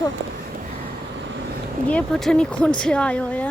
دیکھو یہ پتہ نہیں کون سے آیا ہوا ہے.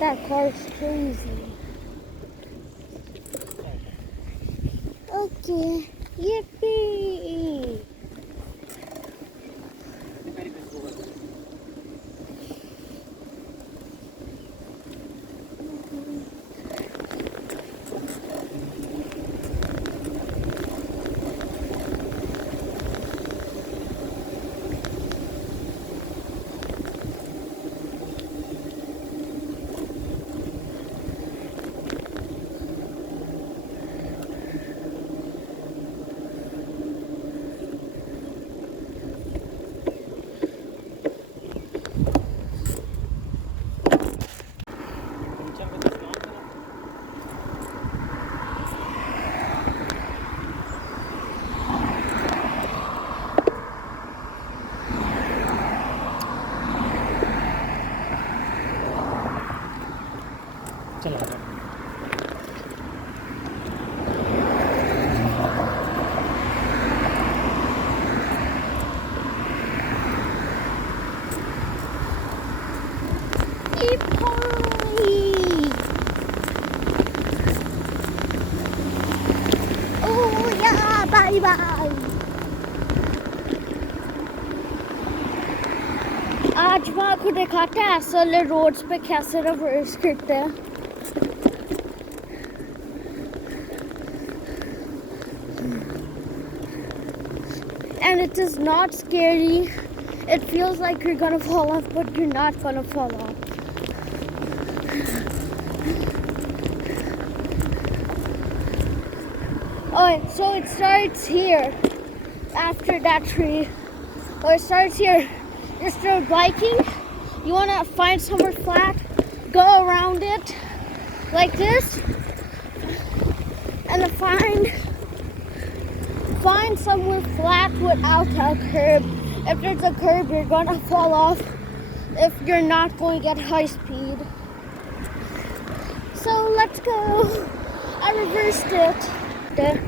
That car's crazy. Okay, yippee! Oh yeah, bye bye. आज मैं आपको दिखाते हैं असल रोड्स पे कैसे रिवर्स करते हैं. And it is not scary. It feels like you're gonna fall off, but you're not gonna fall off. Oh, so it starts here after that tree. Oh, it starts here. You start biking. You wanna find somewhere flat, go around it like this, and then find somewhere flat without a curb. If there's a curb, you're gonna fall off if you're not going at high speed. So let's go. I reversed it. There.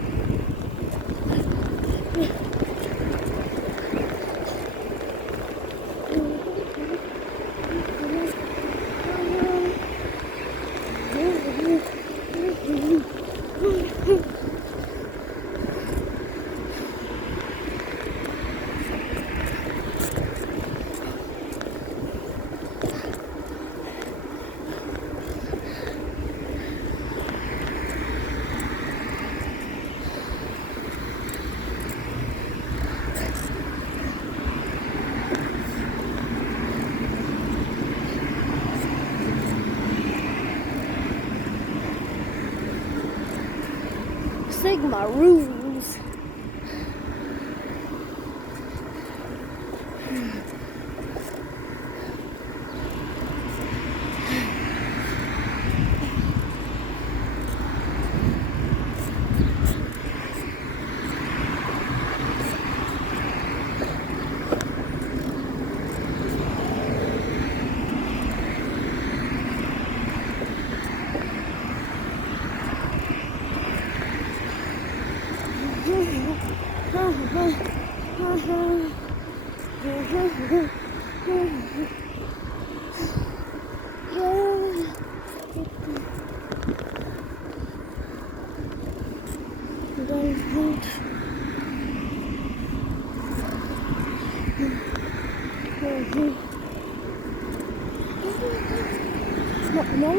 Sigma rules. No.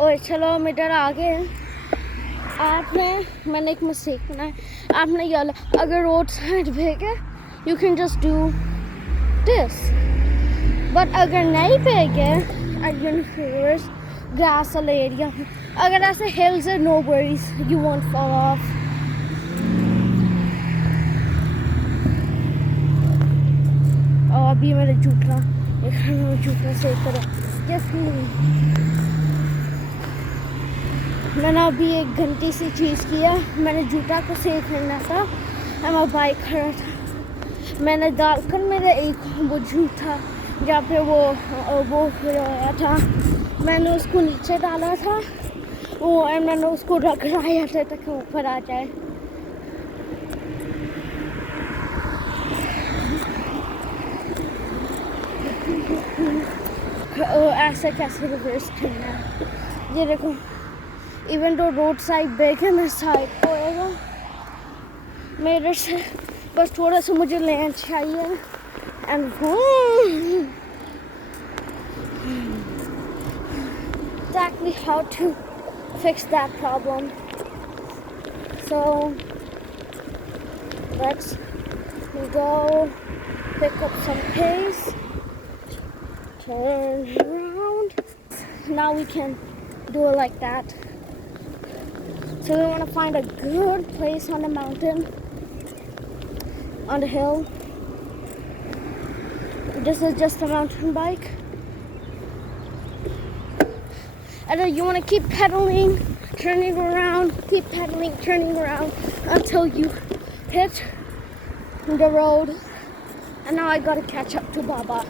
और चलो हम इधर आ गए हैं. मैंने एक mistake बनाया. आपने ये अगर रोड साइड भेगे you can just do this, but अगर नहीं भेगे यूनिवर्स ग्रास वाला एरिया, अगर ऐसे हिल्स है no worries, you won't fall off. और अभी मेरा जूता सेव करो. मैंने अभी 1 घंटे से चीज़ किया. मैंने जूता को सेव करना था, मैं बाइक खड़ा था. मैंने डालकर मेरा एक वो जूता जहाँ पे वो आया था, मैंने उसको नीचे डाला था वो, और मैंने उसको रगड़ाया था ताकि ऊपर आ जाए. ऐसा कैसे रिवर्स करना है ये देखो. इवन तो रोड साइड ब्रेक है, मैं साइड को होएगा मेरे से, बस थोड़ा सा मुझे लैंड चाहिए. And exactly how to fix that problem. So let's go pick up some pace, turn around. Now we can do it like that. So we want to find a good place on the mountain, on the hill. This is just a mountain bike. And then you want to keep pedaling, turning around, keep pedaling, turning around until you hit the road And now I gotta catch up to Baba.